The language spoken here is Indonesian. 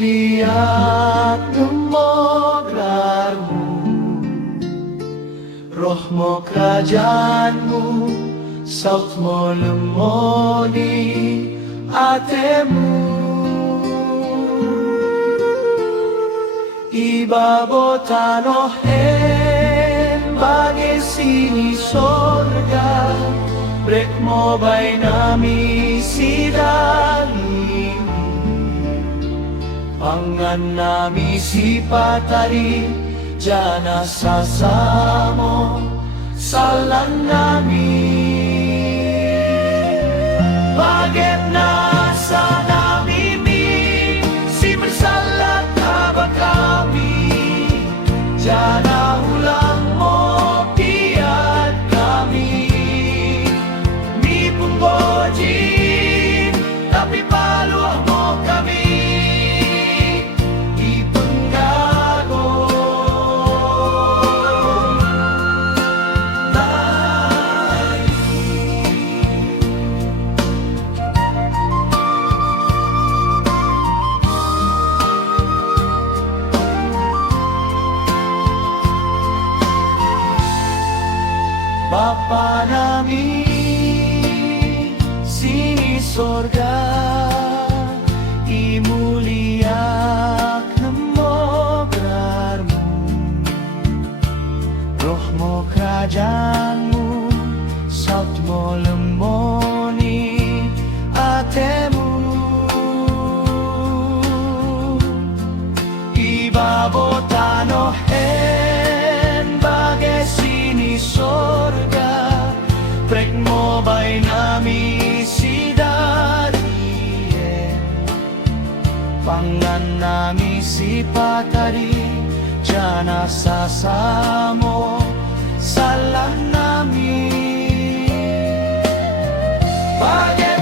imuliak mo gelarmu, rohmu kerajaanmu, sautmu lemoni atemu. Ibabo tanohen bagi sini sorga, brek mo bay nami sidali, pangan nami si patari, jana sasamo salan nami. Baget nasa nami mi, si bersalat abad kami, jana ulang mo piat kami. Mi punggojin, tapi paluah mo kami, ipenggago. Bapa nami sini sorga, imuliak namo gelarmu, rohmu kerajaanmu, sautmu lemoni atemu. Ibabo tanohen bagai sini sorga, prek mo bay nami sidari, pangan nami si patari, jana sasamo salah nami. Bagai